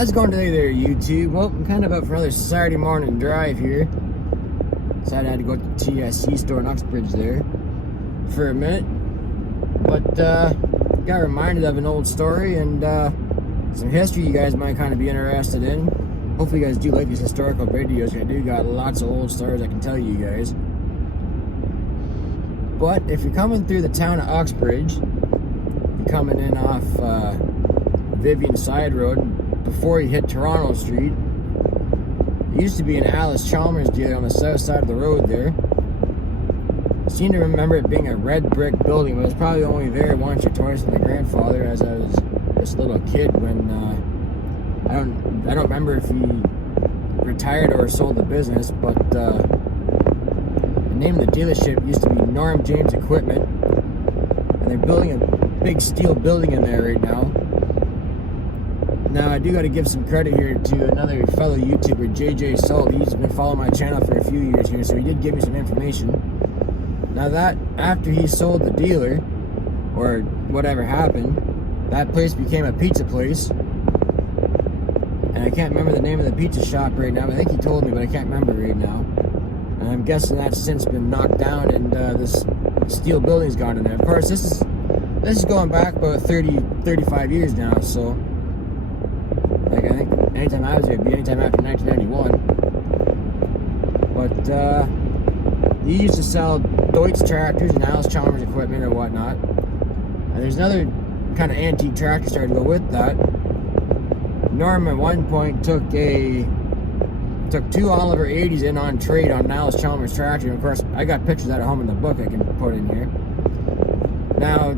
How's it going today there, YouTube? Well, I'm kind of up for another Saturday morning drive here. Decided I had to go to the TSC store in Uxbridge there for a minute. But, got reminded of an old story and some history you guys might kind of be interested in. Hopefully you guys do like these historical videos. I do got lots of old stories I can tell you guys. But if you're coming through the town of Uxbridge, you're coming in off Vivian Side Road, before you hit Toronto Street, there used to be an Allis-Chalmers Dealer on the south side of the road there. I seem to remember it being a red brick building, but it was probably only there once or twice with my grandfather as I was just a little kid when I don't remember if he retired or sold the business, but the name of the dealership used to be Norm James Equipment, and they're building a big steel building in there right now. Now, I do got to give some credit here to another fellow YouTuber, JJ Salt. He's been following my channel for a few years here, so he did give me some information. Now, that after he sold the dealer, or whatever happened, that place became a pizza place. And I can't remember the name of the pizza shop right now. I think he told me, but I can't remember right now. And I'm guessing that's since been knocked down and this steel building's gone in there. Of course, this is going back about 35 years now, so... Like, I think anytime I was there, it'd be anytime after 1991. But, he used to sell Deutz tractors and Allis-Chalmers equipment or whatnot. And there's another kind of antique tractor started to go with that. Norm at one point took two Oliver 80s in on trade on an Allis-Chalmers tractor. And of course, I got pictures of that at home in the book I can put in here. Now,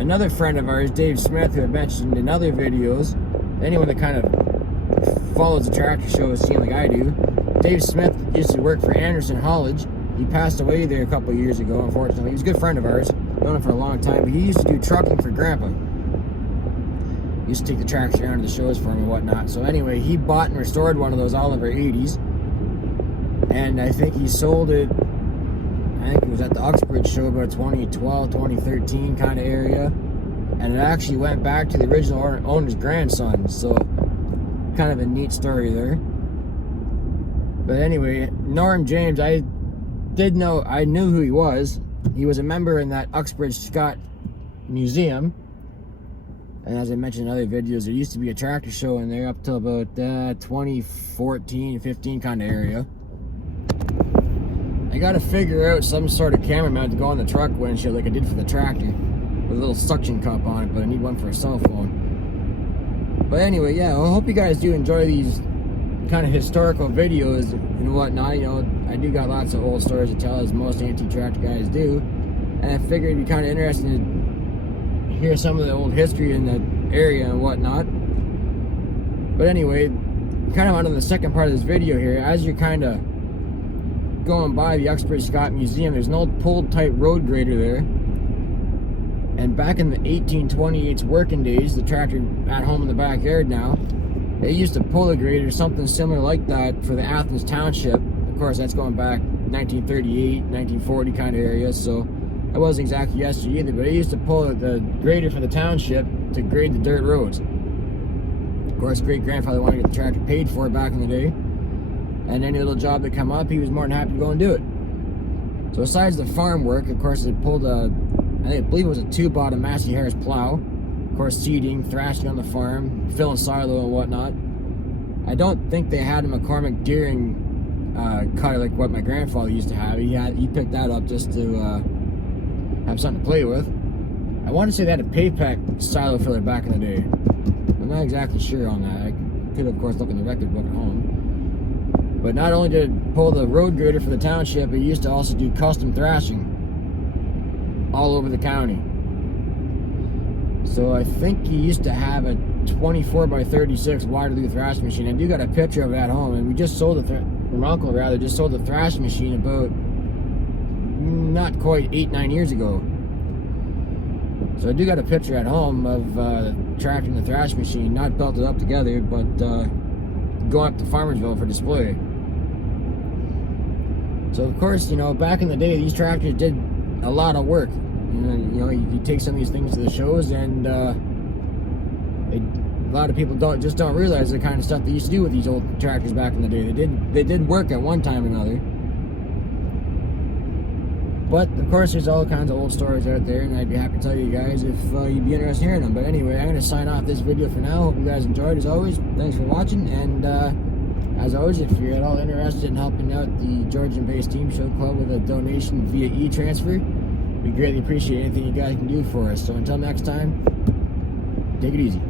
another friend of ours, Dave Smith, who I've mentioned in other videos, anyone that kind of follows the tractor show has seen like I do. Dave Smith used to work for Anderson Haulage. He passed away there a couple of years ago, unfortunately. He was a good friend of ours. Known him for a long time. But he used to do trucking for Grandpa. He used to take the tractor around to the shows for him and whatnot. So anyway, he bought and restored one of those Oliver 80s. And I think he sold it, I think it was at the Uxbridge show about 2012, 2013 kind of area. And it actually went back to the original owner's grandson, so kind of a neat story there. But anyway, Norm James, I knew who he was. He was a member in that Uxbridge Scott Museum. And as I mentioned in other videos, there used to be a tractor show in there up till about 2014, 15 kind of area. I gotta figure out some sort of camera mount to go on the truck windshield like I did for the tractor. With a little suction cup on it, but I need one for a cell phone. But anyway, yeah, I hope you guys do enjoy these kind of historical videos and whatnot. You know, I do got lots of old stories to tell, as most anti-tractor guys do. And I figured it'd be kind of interesting to hear some of the old history in the area and whatnot. But anyway, kind of on to the second part of this video here. As you're kind of going by the Uxbridge Scott Museum, there's an old pulled type road grader there. And back in the 1828's working days, the tractor at home in the backyard now, they used to pull a grader or something similar like that for the Athens Township. Of course, that's going back 1938, 1940 kind of area, so that wasn't exactly yesterday either, but they used to pull the grader for the township to grade the dirt roads. Of course, great-grandfather wanted to get the tractor paid for it back in the day, and any little job that come up, he was more than happy to go and do it. So besides the farm work, of course, they pulled I believe it was a two-bottom Massey Harris plow. Of course, seeding, thrashing on the farm, filling silo and whatnot. I don't think they had a McCormick Deering cutter like what my grandfather used to have. He picked that up just to have something to play with. I want to say they had a Paypack silo filler back in the day. I'm not exactly sure on that. I could, of course, look in the record book at home. But not only did it pull the road grader for the township, it used to also do custom thrashing all over the county. So I think he used to have a 24x36 water thrashing machine. I do got a picture of it at home, and we just sold my uncle rather just sold the thrashing machine about not quite 8-9 years ago. So I do got a picture at home of the tractor and the thrashing machine, not belted up together, but going up to Farmersville for display. So of course, you know, back in the day, these tractors did a lot of work. You know, you take some of these things to the shows, and a lot of people don't realize the kind of stuff they used to do with these old tractors back in the day. They did work at one time or another. But of course, there's all kinds of old stories out there, and I'd be happy to tell you guys if you'd be interested in hearing them. But anyway, I'm going to sign off this video for now. Hope you guys enjoyed as always. Thanks for watching, and as always, if you're at all interested in helping out the Georgian-based Team Show Club with a donation via e-transfer, we greatly appreciate anything you guys can do for us. So until next time, take it easy.